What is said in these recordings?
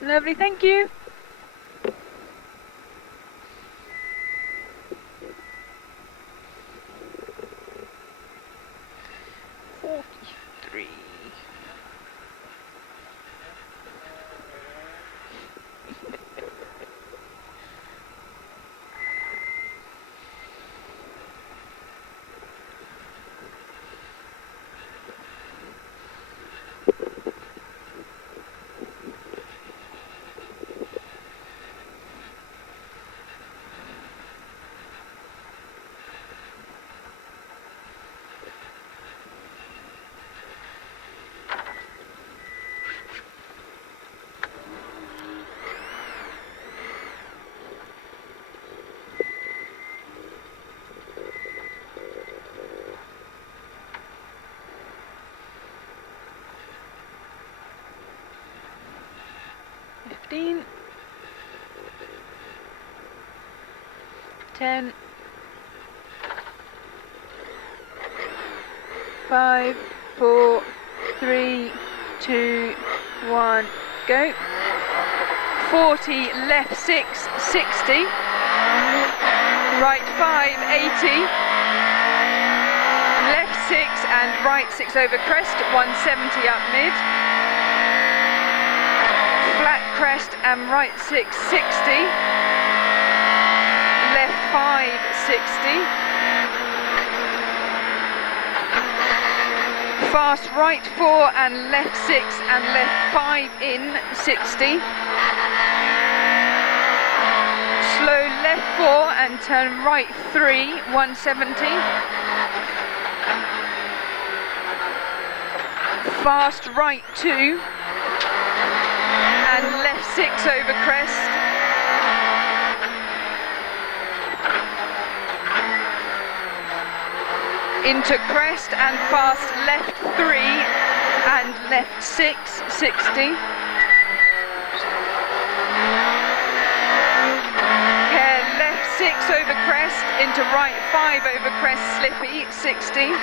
Lovely, thank you. $15, 10, 5, 4, 3, 2, 1, go. 40, left 6, 60, right 5, 80, left 6 and right 6 over crest, 170 up mid. Flat crest and right 6, 60, left 5, 60, fast right 4 and left 6 and left 5 in, 60, slow left 4 and turn right 3, 170, fast right 2, and left 6 over crest, into crest and fast left 3 and left 6, 60, care left 6 over crest, into right 5 over crest slippy, 60,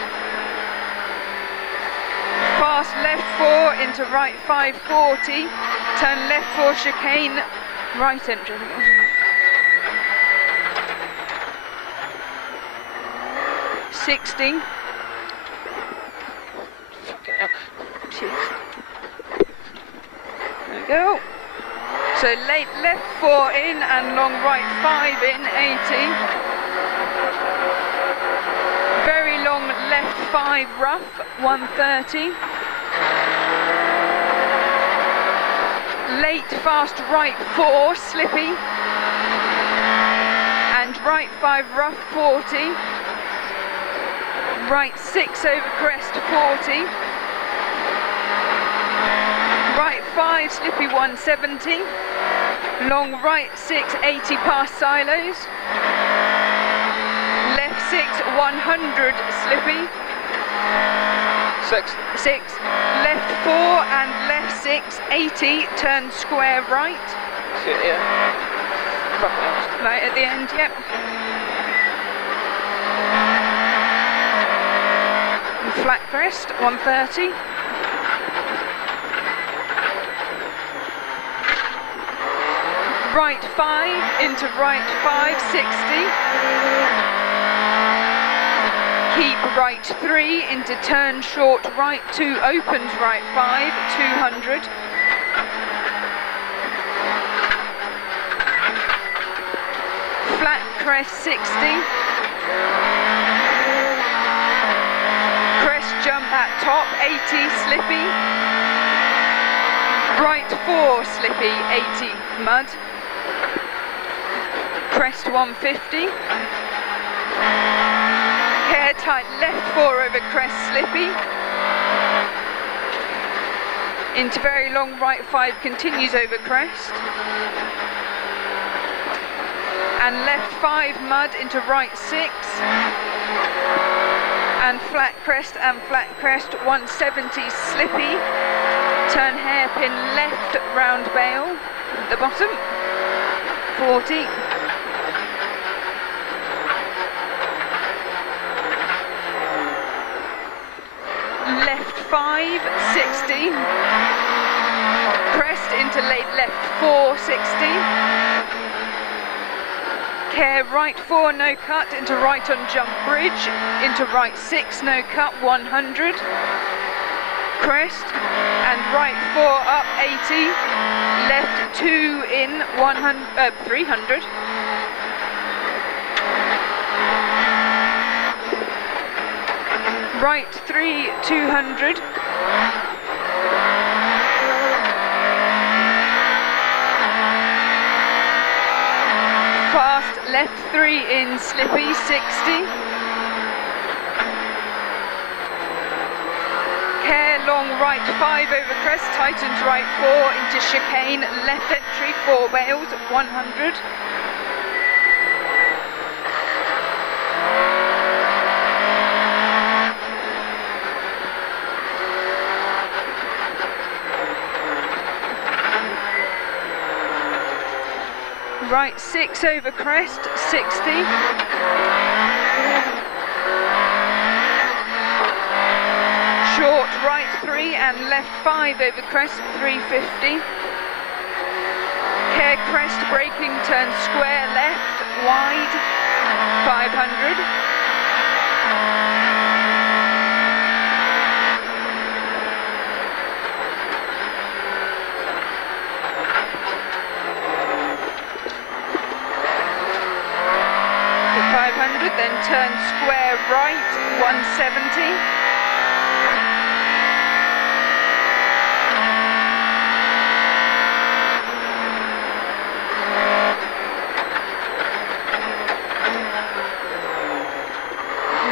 fast left 4 into right 5, 40, turn left 4 chicane, right entry, wasn't it? 60. There we go. So late left 4 in and long right 5 in, 80. Very long left 5 rough, 130. Late fast right 4 slippy and right 5 rough, 40, right 6 over crest, 40, right 5 slippy, 170, long right 6, 80 past silos, left 6, 100 slippy, 6, left 4 and left 6, 80, turn square right. Yeah. Right at the end, yep. And flat crest, 130. Right 5 into right 5, 60. Keep right 3 into turn short right 2, opens right 5, 200. Flat crest 60. Crest jump at top, 80 slippy. Right 4 slippy, 80 mud. Crest 150. Care tight left 4 over crest slippy. Into very long right 5 continues over crest. And left 5 mud into right 6. And flat crest 170 slippy. Turn hairpin left round bail at the bottom. 40. Left 5, 60. Crest into late wide left 460. Care right 4 no cut into right on jump bridge, into right 6 no cut 100. Crest and right 4 up 80, left 2 in 300. Right 3 200. Fast left 3 in slippy 60. Care long right 5 over crest, tightens right 4 into chicane, left entry 4 bails 100. Right 6 over crest 60. Short right 3 and left 5 over crest 350. Care crest braking, turn square left wide 500. To 500, then turn square right 170.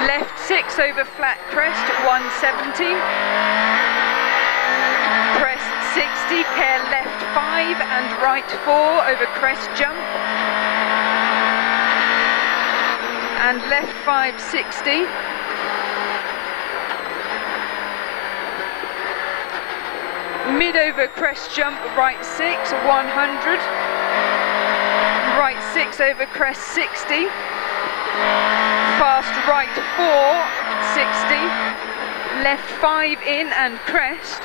Left 6 over flat crest 170. Crest 60, care left 5 and right 4 over crest jump. And left 560. Mid over crest jump, right 6, 100. Right 6 over crest 60. Fast right 4, 60. Left 5 in and crest.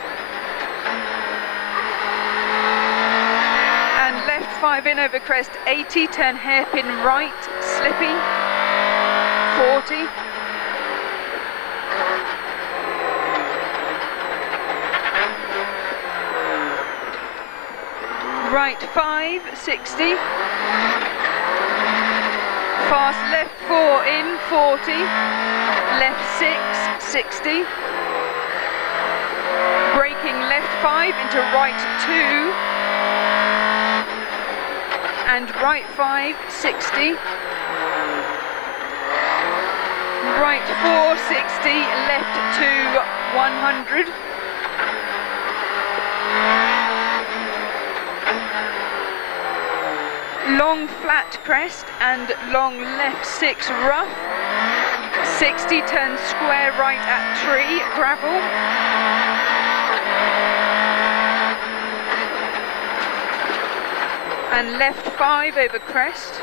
And left 5 in over crest 80, turn hairpin right, slippy. 40. Right 5, 60. Fast left 4 in, 40. Left 6, 60. Braking left 5 into right 2. And right 5, 60. Right 4, 60, left 2, 100. Long flat crest and long left 6 rough. 60, turn square right at 3, gravel. And left 5 over crest.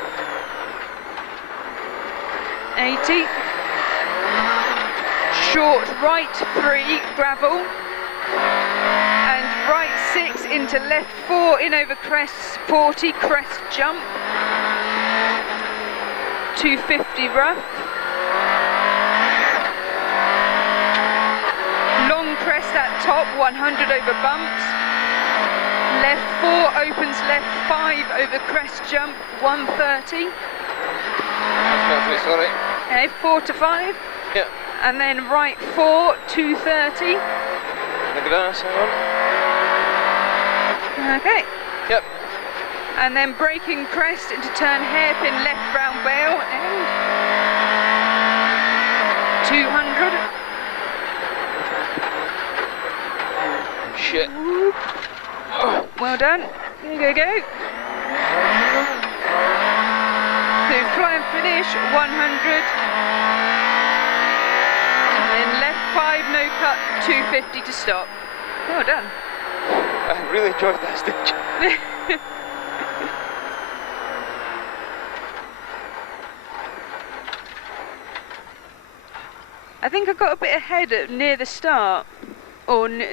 80. Short right 3, gravel, and right 6 into left 4 in over crest 40, crest jump, 250 rough. Long crest at top 100 over bumps. Left 4 opens left 5 over crest jump 130. Sorry. Okay, 4 to 5. Yeah. And then right 4, 230. The grass, hang on. Okay. Yep. And then braking crest into turn hairpin left round bail and 200. Shit. Oh. Well done. Go. So fly and finish 100. And then left 5 no cut 250 to stop. Well done. I really enjoyed that stage. I think I got a bit ahead near the start, or